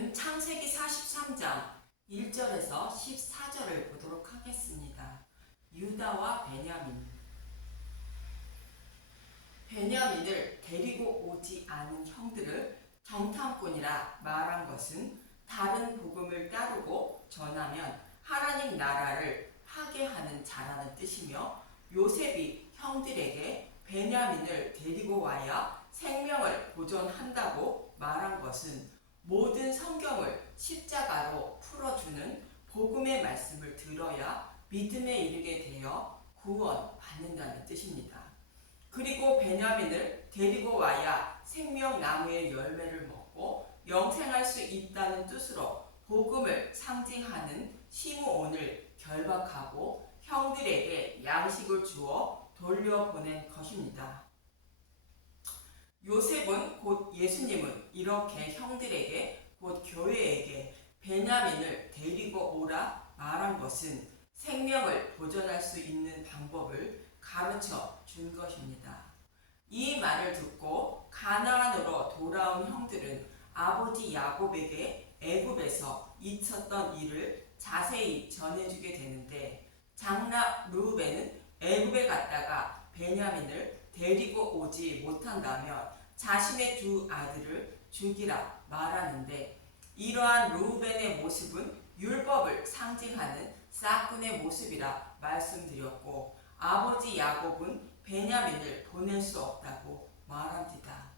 오늘은 창세기 43장 1절에서 14절을 보도록 하겠습니다. 유다와 베냐민을 데리고 오지 않은 형들을 정탐꾼이라 말한 것은 다른 복음을 따르고 전하면 하나님 나라를 파괴하는 자라는 뜻이며, 요셉이 형들에게 베냐민을 데리고 와야 생명을 보존한다고 말한 것은 모든 성경을 십자가로 풀어주는 복음의 말씀을 들어야 믿음에 이르게 되어 구원받는다는 뜻입니다. 그리고 베냐민을 데리고 와야 생명나무의 열매를 먹고 영생할 수 있다는 뜻으로 복음을 상징하는 시므온을 결박하고 형들에게 양식을 주어 돌려보낸 것입니다. 요셉은 곧 예수님은 이렇게 형들에게 곧 교회에게 베냐민을 데리고 오라 말한 것은 생명을 보존할 수 있는 방법을 가르쳐 준 것입니다. 이 말을 듣고 가나안으로 돌아온 형들은 아버지 야곱에게 애굽에서 있었던 일을 자세히 전해주게 되는데, 장남 르우벤은 애굽에 갔다가 베냐민을 데리고 오지 못한다면 자신의 두 아들을 죽이라 말하는데, 이러한 르우벤의 모습은 율법을 상징하는 싹군의 모습이라 말씀드렸고, 아버지 야곱은 베냐민을 보낼 수 없다고 말합니다.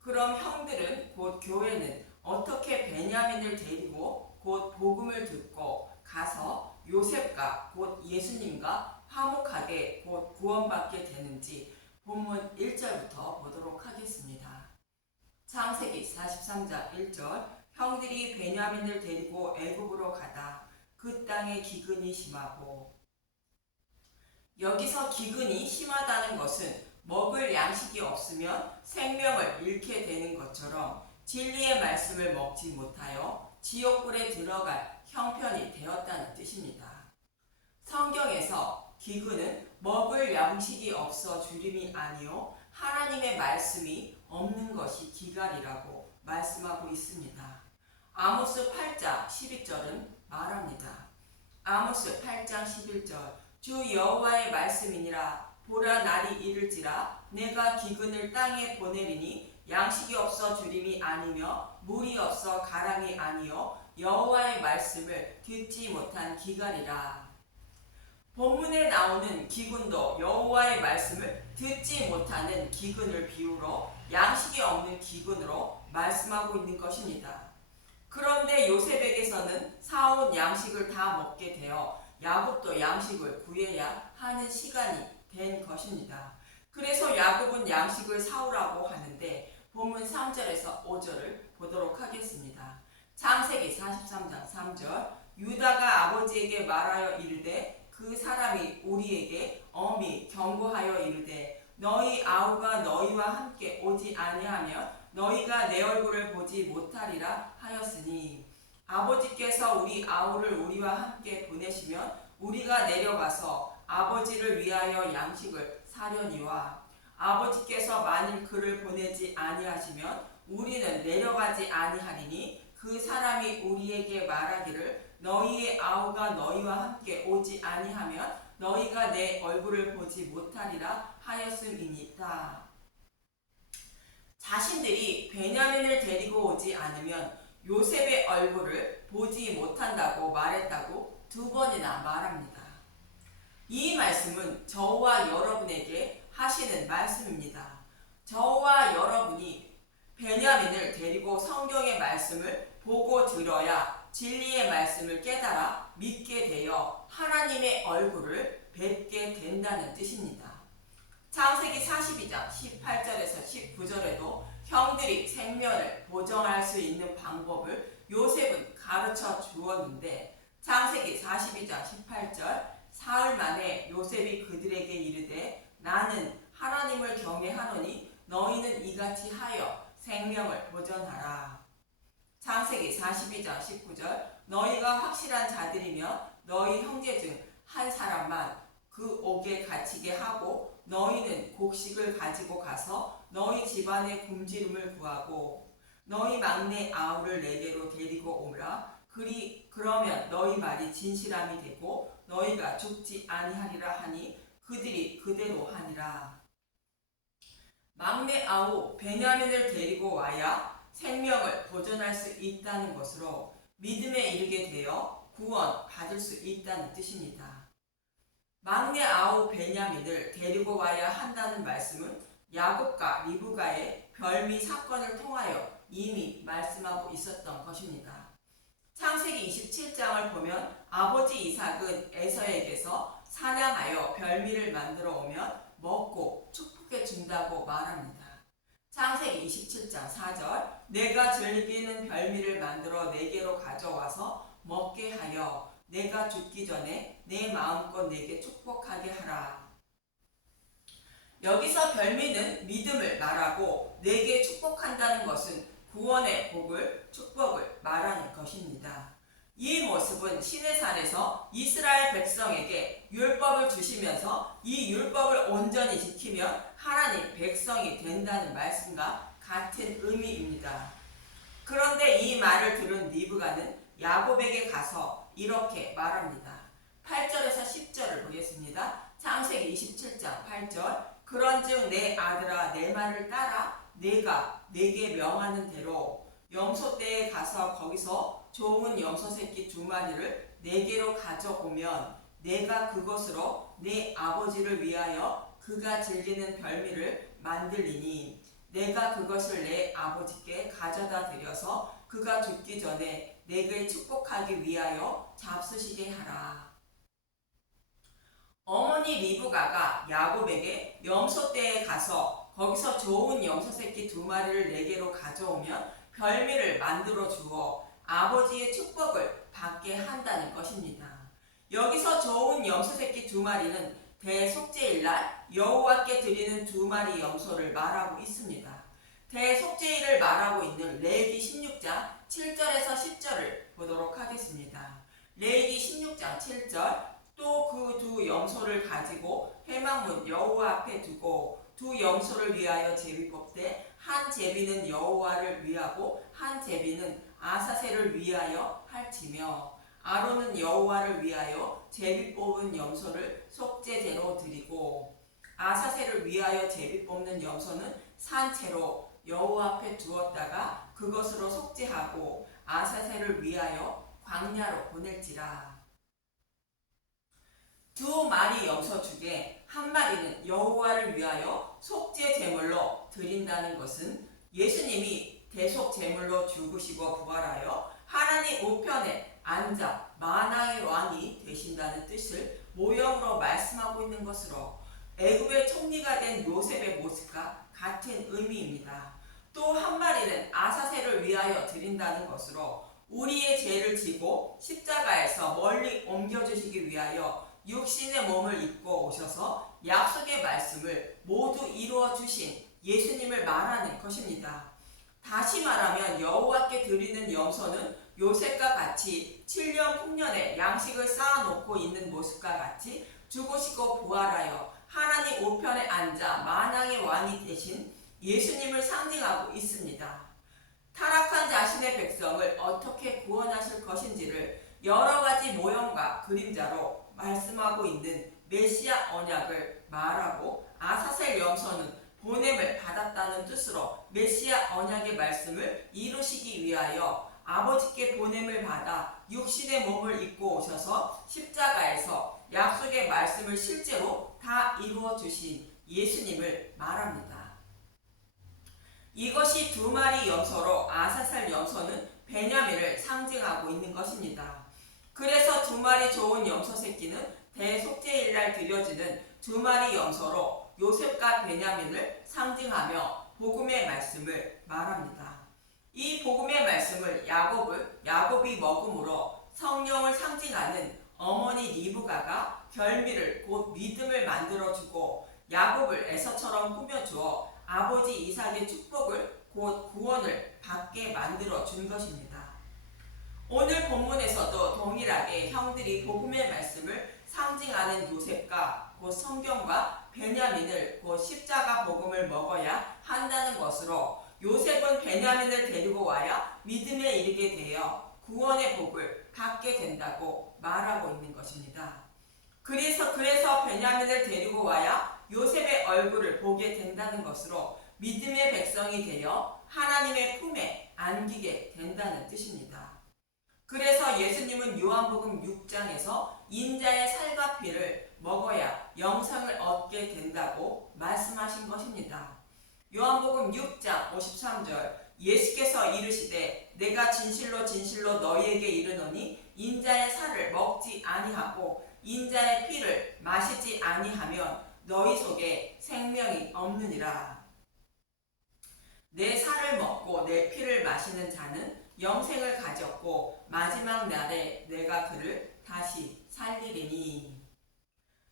그럼 형들은 곧 교회는 어떻게 베냐민을 데리고 곧 복음을 듣고 가서 요셉과 곧 예수님과 화목하게 곧 구원받게 되는지 본문 1절부터 보도록 하겠습니다. 창세기 43장 1절. 형들이 베냐민을 데리고 애굽으로 가다 그 땅에 기근이 심하고. 여기서 기근이 심하다는 것은 먹을 양식이 없으면 생명을 잃게 되는 것처럼 진리의 말씀을 먹지 못하여 지옥불에 들어갈 형편이 되었다는 뜻입니다. 성경에서 기근은 먹을 양식이 없어 주림이 아니요 하나님의 말씀이 없는 것이 기갈이라고 말씀하고 있습니다. 아모스 8장 12절은 말합니다. 아모스 8장 11절. 주 여호와의 말씀이니라. 보라, 날이 이를지라 내가 기근을 땅에 보내리니 양식이 없어 주림이 아니며 물이 없어 가랑이 아니요 여호와의 말씀을 듣지 못한 기갈이라. 본문에 나오는 기근도 여호와의 말씀을 듣지 못하는 기근을 비유로 양식이 없는 기근으로 말씀하고 있는 것입니다. 그런데 요셉에게서는 사온 양식을 다 먹게 되어 야곱도 양식을 구해야 하는 시간이 된 것입니다. 그래서 야곱은 양식을 사오라고 하는데 본문 3절에서 5절을 보도록 하겠습니다. 창세기 43장 3절. 유다가 아버지에게 말하여 이르되 그 사람이 우리에게 엄히 경고하여 이르되 너희 아우가 너희와 함께 오지 아니하면 너희가 내 얼굴을 보지 못하리라 하였으니, 아버지께서 우리 아우를 우리와 함께 보내시면 우리가 내려가서 아버지를 위하여 양식을 사려니와, 아버지께서 만일 그를 보내지 아니하시면 우리는 내려가지 아니하리니 그 사람이 우리에게 말하기를 너희의 아우가 너희와 함께 오지 아니하면 너희가 내 얼굴을 보지 못하리라 하였음이니이다. 자신들이 베냐민을 데리고 오지 않으면 요셉의 얼굴을 보지 못한다고 말했다고 두 번이나 말합니다. 이 말씀은 저와 여러분에게 하시는 말씀입니다. 저와 여러분이 베냐민을 데리고 성경의 말씀을 보고 들어야 진리의 말씀을 깨달아 믿게 되어 하나님의 얼굴을 뵙게 된다는 뜻입니다. 창세기 42장 18절에서 19절에도 형들이 생명을 보정할 수 있는 방법을 요셉은 가르쳐 주었는데, 창세기 42장 18절. 사흘 만에 요셉이 그들에게 이르되 나는 하나님을 경외하노니 너희는 이같이 하여 생명을 보존하라. 창세기 42장 19절. 너희가 확실한 자들이며 너희 형제 중 한 사람만 그 옥에 갇히게 하고 너희는 곡식을 가지고 가서 너희 집안의 굶주림을 구하고 너희 막내 아우를 내게로 데리고 오라. 그러면 너희 말이 진실함이 되고 너희가 죽지 아니하리라 하니 그들이 그대로 하니라. 막내 아우 베냐민을 데리고 와야 생명을 보존할 수 있다는 것으로 믿음에 이르게 되어 구원 받을 수 있다는 뜻입니다. 막내 아우 베냐민을 데리고 와야 한다는 말씀은 야곱과 리브가의 별미 사건을 통하여 이미 말씀하고 있었던 것입니다. 창세기 27장을 보면 아버지 이삭은 에서에게서 사냥하여 별미를 만들어 오면 먹고 축복해 준다고 말합니다. 창세기 27장 4절 내가 즐기는 별미를 만들어 내게로 가져와서 먹게 하여 내가 죽기 전에 내 마음껏 내게 축복하게 하라. 여기서 별미는 믿음을 말하고 내게 축복한다는 것은 구원의 복을, 축복을 말하는 것입니다. 이 모습은 시내산에서 이스라엘 백성에게 율법을 주시면서 이 율법을 온전히 지키면 하나님 백성이 된다는 말씀과 같은 의미입니다. 그런데 이 말을 들은 리브가는 야곱에게 가서 이렇게 말합니다. 8절에서 10절을 보겠습니다. 창세기 27장 8절 그런즉 내 아들아 내 말을 따라 내가 내게 명하는 대로 염소떼에 가서 거기서 좋은 염소 새끼 2마리를 내게로 가져오면 내가 그것으로 내 아버지를 위하여 그가 즐기는 별미를 만들리니 내가 그것을 내 아버지께 가져다 드려서 그가 죽기 전에 내게 축복하기 위하여 잡수시게 하라. 어머니 리브가가 야곱에게 염소떼에 가서 거기서 좋은 염소 새끼 2마리를 내게로 가져오면 별미를 만들어 주어 아버지의 축복을 받게 한다는 것입니다. 여기서 좋은 염소 새끼 2마리는 대속죄일날 여호와께 드리는 2마리 염소를 말하고 있습니다. 대속죄일을 말하고 있는 레위기 16장 7절에서 10절을 보도록 하겠습니다. 레위기 16장 7절 또 그 2 염소를 가지고 회막문 여호와 앞에 두고 2 염소를 위하여 제비 뽑되 한 제비는 여호와를 위하고 한 제비는 아사셀을 위하여 할지며 아론은 여호와를 위하여 제비 뽑은 염소를 속죄제로 드리고 아사셀을 위하여 제비 뽑는 염소는 산채로 여호와 앞에 두었다가 그것으로 속죄하고 아사셀을 위하여 광야로 보낼지라. 2마리 염소 중에 1마리는 여호와를 위하여 속죄 제물로 드린다는 것은 예수님이 대속 제물로 죽으시고 부활하여 하나님 우편에 앉아 만왕의 왕이 되신다는 뜻을 모형으로 말씀하고 있는 것으로 애굽의 총리가 된 요셉의 모습과 같은 의미입니다. 또 1마리는 아사셀을 위하여 드린다는 것으로 우리의 죄를 지고 십자가에서 멀리 옮겨주시기 위하여 육신의 몸을 입고 오셔서 약속의 말씀을 모두 이루어 주신 예수님을 말하는 것입니다. 다시 말하면 여호와께 드리는 염소는 요셉과 같이 7년 풍년에 양식을 쌓아놓고 있는 모습과 같이 죽으시고 부활하여 하나님 우편에 앉아 만왕의 왕이 되신 예수님을 상징하고 있습니다. 타락한 자신의 백성을 어떻게 구원하실 것인지를 여러 가지 모형과 그림자로 말씀하고 있는 메시아 언약을 말하고 아사셀 염소는 보냄을 받았다는 뜻으로 메시아 언약의 말씀을 이루시기 위하여 아버지께 보냄을 받아 육신의 몸을 입고 오셔서 십자가에서 약속의 말씀을 실제로 다 이루어 주신 예수님을 말합니다. 이것이 2마리 염소로 아사셀 염소는 베냐민을 상징하고 있는 것입니다. 그래서 2마리 좋은 염소 새끼는 대속죄일날 드려지는 2마리 염소로 요셉과 베냐민을 상징하며 복음의 말씀을 말합니다. 이 복음의 말씀을 야곱이 먹음으로 성령을 상징하는 어머니 리브가가 별미를 곧 믿음을 만들어주고 야곱을 에서처럼 꾸며주어 아버지 이삭의 축복을 곧 구원을 받게 만들어 준 것입니다. 오늘 본문에서도 동일하게 형들이 복음의 말씀을 상징하는 요셉과 곧 성경과 베냐민을 곧 십자가 복음을 먹어야 한다는 것으로 요셉은 베냐민을 데리고 와야 믿음에 이르게 되어 구원의 복을 받게 된다고 말하고 있는 것입니다. 그래서 베냐민을 데리고 와야 요셉의 얼굴을 보게 된다는 것으로 믿음의 백성이 되어 하나님의 품에 안기게 된다는 뜻입니다. 그래서 예수님은 요한복음 6장에서 인자의 살과 피를 먹어야 영생을 얻게 된다고 말씀하신 것입니다. 요한복음 6장 53절 예수께서 이르시되 내가 진실로 진실로 너희에게 이르노니 인자의 살을 먹지 아니하고 인자의 피를 마시지 아니하면 너희 속에 생명이 없느니라. 내 살을 먹고 내 피를 마시는 자는 영생을 가졌고 마지막 날에 내가 그를 다시 살리리니.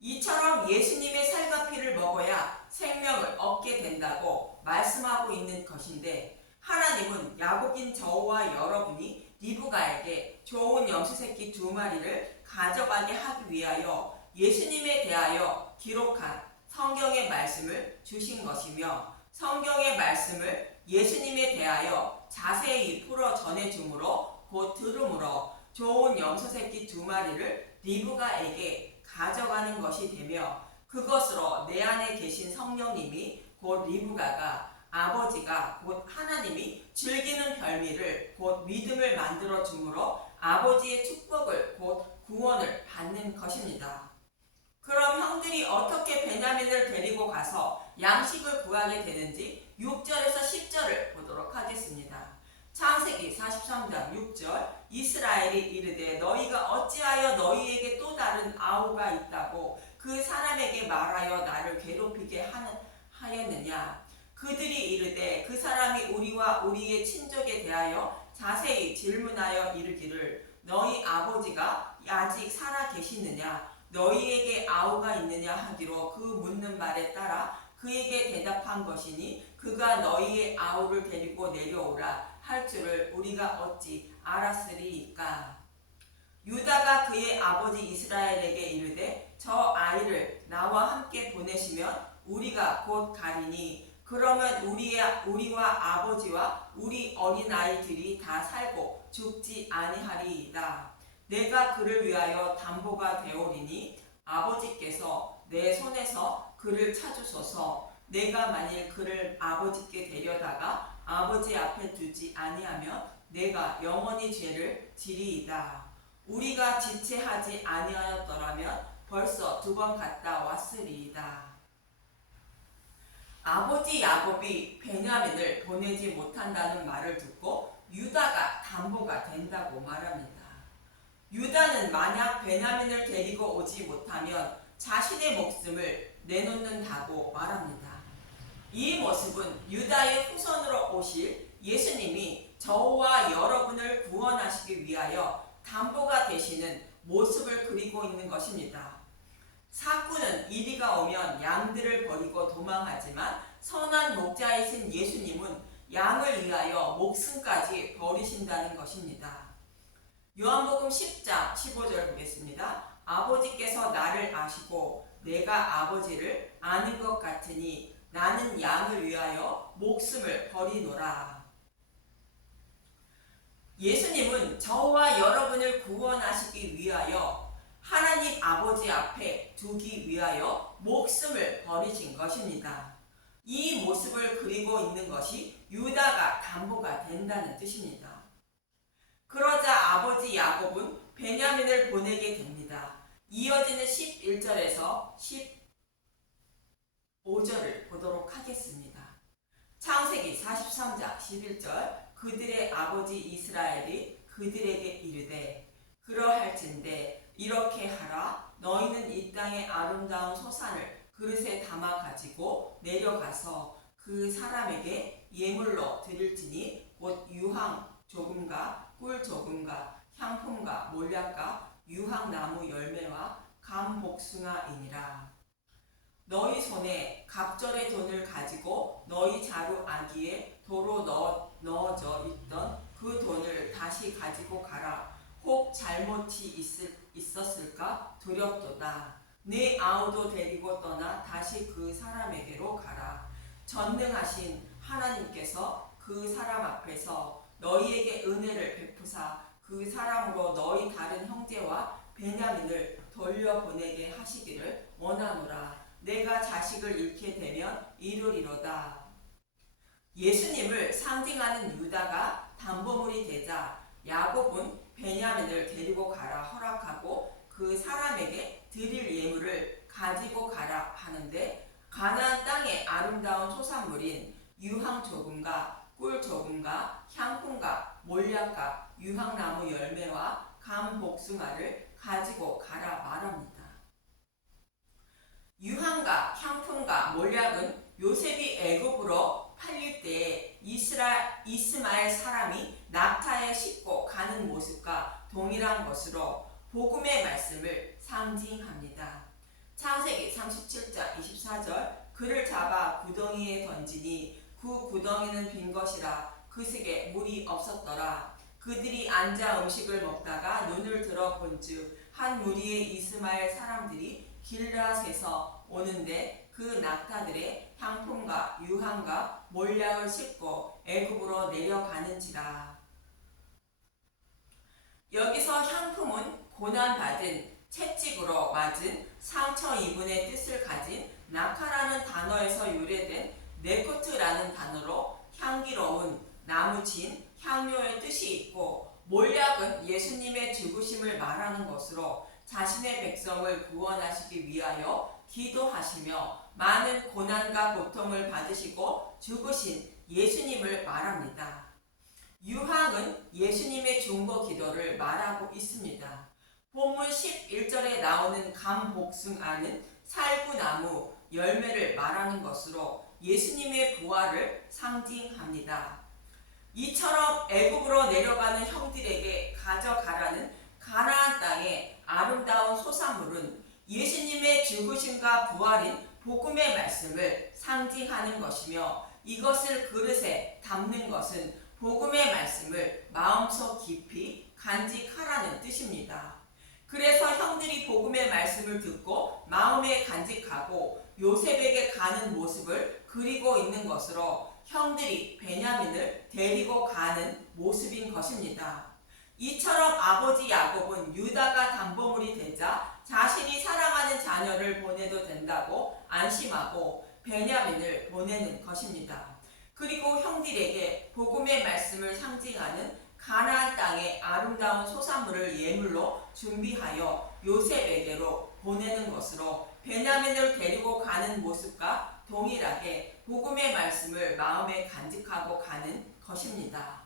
이처럼 예수님의 살과 피를 먹어야 생명을 얻게 된다고 말씀하고 있는 것인데, 하나님은 야곱인 저와 여러분이 리브가에게 좋은 염소새끼 2마리를 가져가게 하기 위하여 예수님에 대하여 기록한 성경의 말씀을 주신 것이며, 성경의 말씀을 예수님에 대하여 자세히 풀어 전해줌으로 곧 들음으로 좋은 염소새끼 2마리를 리브가에게 가져가는 것이 되며, 그것으로 내 안에 계신 성령님이 곧 리브가가 아버지가 곧 하나님이 즐기는 별미를 곧 믿음을 만들어 주므로 아버지의 축복을 곧 구원을 받는 것입니다. 그럼 형들이 어떻게 베냐민을 데리고 가서 양식을 구하게 되는지 6절에서 10절을 보도록 하겠습니다. 창세기 43장 6절 이스라엘이 이르되 너희가 어찌하여 너희에게 또 다른 아우가 있다고 그 사람에게 말하여 나를 괴롭히게 하였느냐. 그들이 이르되 그 사람이 우리와 우리의 친족에 대하여 자세히 질문하여 이르기를 너희 아버지가 아직 살아 계시느냐 너희에게 아우가 있느냐 하기로 그 묻는 말에 따라 그에게 대답한 것이니 그가 너희의 아우를 데리고 내려오라 할 줄을 우리가 어찌 알았으리이까. 유다가 그의 아버지 이스라엘에게 이르되 저 아이를 나와 함께 보내시면 우리가 곧 가리니 그러면 우리와 아버지와 우리 어린아이들이 다 살고 죽지 아니하리이다. 내가 그를 위하여 담보가 되오리니 아버지께서 내 손에서 그를 찾으소서. 내가 만일 그를 아버지께 데려다가 아버지 앞에 두지 아니하면 내가 영원히 죄를 지리이다. 우리가 지체하지 아니하였더라면 벌써 2번 갔다 왔으리이다. 아버지 야곱이 베냐민을 보내지 못한다는 말을 듣고 유다가 담보가 된다고 말합니다. 유다는 만약 베냐민을 데리고 오지 못하면 자신의 목숨을 내놓는다고 말합니다. 이 모습은 유다의 후손으로 오실 예수님이 저와 여러분을 구원하시기 위하여 담보가 되시는 모습을 그리고 있는 것입니다. 사꾼은 이리가 오면 양들을 버리고 도망하지만 선한 목자이신 예수님은 양을 위하여 목숨까지 버리신다는 것입니다. 요한복음 10장 15절 보겠습니다. 아버지께서 나를 아시고 내가 아버지를 아는 것 같으니 나는 양을 위하여 목숨을 버리노라. 예수님은 저와 여러분을 구원하시기 위하여 하나님 아버지 앞에 두기 위하여 목숨을 버리신 것입니다. 이 모습을 그리고 있는 것이 유다가 담보가 된다는 뜻입니다. 그러자 아버지 야곱은 베냐민을 보내게 됩니다. 이어지는 11절에서 15절을 보도록 하겠습니다. 창세기 43장 11절 그들의 아버지 이스라엘이 그들에게 이르되 그러할진대 이렇게 하라. 너희는 이 땅의 아름다운 소산을 그릇에 담아 가지고 내려가서 그 사람에게 예물로 드릴지니 곧 유황 조금과 꿀 조금과 향품과 몰약과 유황나무 열매와 감복숭아이니라. 너희 손에 각절의 돈을 가지고 너희 자루 아기에 도로 넣어져 있던 그 돈을 다시 가지고 가라. 혹 잘못이 있었을까 두렵도다. 네 아우도 데리고 떠나 다시 그 사람에게로 가라. 전능하신 하나님께서 그 사람 앞에서 너희에게 은혜를 베푸사 그 사람으로 너희 다른 형제와 베냐민을 돌려보내게 하시기를 원하노라. 내가 자식을 잃게 되면 이루리로다. 예수님을 상징하는 유다가 담보물이 되자 야곱은 베냐민을 데리고 가라 허락하고 그 사람에게 드릴 예물을 가지고 가라 하는데, 가나안 땅의 아름다운 소산물인 유황 조금과 꿀 조금과 향품과 몰약과 유황나무 열매와 감 복숭아를 가지고 가라 말합니다. 유황과 향품과 몰약은 요셉이 애굽으로 팔릴 때에 이스마엘 사람이 낙타에 싣고 가는 모습과 동일한 것으로 복음의 말씀을 상징합니다. 창세기 37장 24절 그를 잡아 구덩이에 던지니 그 구덩이는 빈 것이라 그 속에 물이 없었더라. 그들이 앉아 음식을 먹다가 눈을 들어 본즉 한 무리의 이스마엘 사람들이 길르앗에서 오는데 그 낙타들의 향품과 유황과 몰약을 싣고 애굽으로 내려가는지라. 여기서 향품은 고난받은 채찍으로 맞은 상처 입은의 뜻을 가진 낙하라는 단어에서 유래된 네코트라는 단어로 향기로운 나무진 향료의 뜻이 있고, 몰약은 예수님의 죽으심을 말하는 것으로 자신의 백성을 구원하시기 위하여 기도하시며 많은 고난과 고통을 받으시고 죽으신 예수님을 말합니다. 유황은 예수님의 중보 기도를 말하고 있습니다. 본문 11절에 나오는 감복숭아는 살구나무 열매를 말하는 것으로 예수님의 부활을 상징합니다. 이처럼 애굽으로 내려가는 형들에게 가져가라는 가나안 땅의 아름다운 소산물은 예수님의 죽으심과 부활인 복음의 말씀을 상징하는 것이며, 이것을 그릇에 담는 것은 복음의 말씀을 마음속 깊이 간직하라는 뜻입니다. 그래서 형들이 복음의 말씀을 듣고 마음에 간직하고 요셉에게 가는 모습을 그리고 있는 것으로 형들이 베냐민을 데리고 가는 모습인 것입니다. 이처럼 아버지 야곱은 유다가 담보물이 되자 자신이 사랑하는 자녀를 보내도 된다고 안심하고 베냐민을 보내는 것입니다. 그리고 형들에게 복음의 말씀을 상징하는 가나안 땅의 아름다운 소산물을 예물로 준비하여 요셉에게로 보내는 것으로 베냐민을 데리고 가는 모습과 동일하게 복음의 말씀을 마음에 간직하고 가는 것입니다.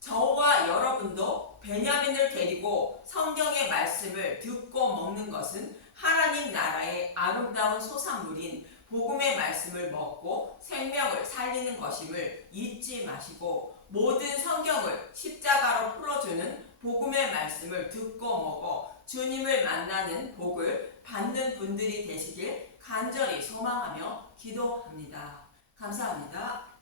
저와 여러분도 베냐민을 데리고 성경의 말씀을 듣고 먹는 것은 하나님 나라의 아름다운 소산물인 복음의 말씀을 먹고 생명을 살리는 것임을 잊지 마시고, 모든 성경을 십자가로 풀어주는 복음의 말씀을 듣고 먹어 주님을 만나는 복을 받는 분들이 되시길 간절히 소망하며 기도합니다. 감사합니다.